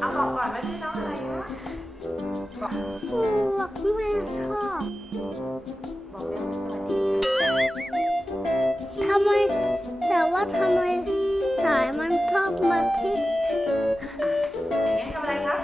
เอาบอกก่อนว่าชื่อน้องอะไรคะบอกไม่ชอบบอกเร็วทำไมแต่ว่าทำไมสายมันชอบมาที่อย่างนี้ทำอะไรครับ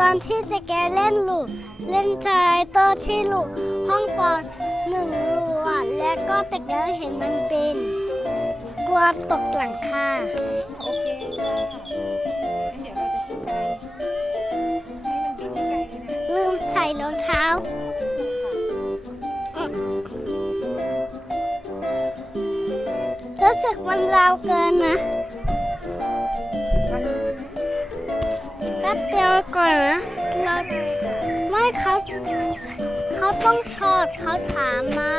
ตอนที่จะแกเล่นลูกเล่นชายโต๊ะที่ลูกห้องฟอน1รูแล้วก็ตะแกเห็นมันเป็นกลัวตกหลังคาโอเคค่ะงั้นเดี๋ยวเราจะขึ้นไปให้มันบินไกลๆเลยนะลืมใส่รองเท้ารู้สึกมันราวเกินนะแป๊บเดียวก่อนนะเราไม่เขาต้องชอดเขาถามมา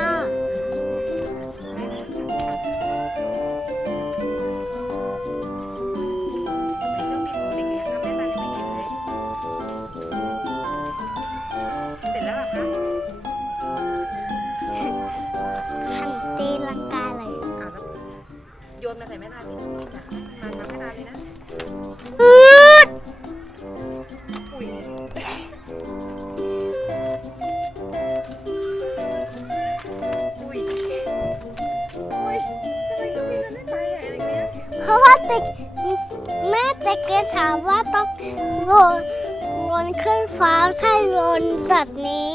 เสร็จแล้วเหรอคะหันตีลังกาเลยโยนมาใส่แม่นาพี่มาทำแม่นาเลยนะอุ้ยอุ้ยอุ้ยทำไมเครื่องบินมันไม่ไปอะอะไรเงี้ยเพราะว่าแม่ตะเกียถามว่าต้องโยนขึ้นฟ้าใช่โยนแบบนี้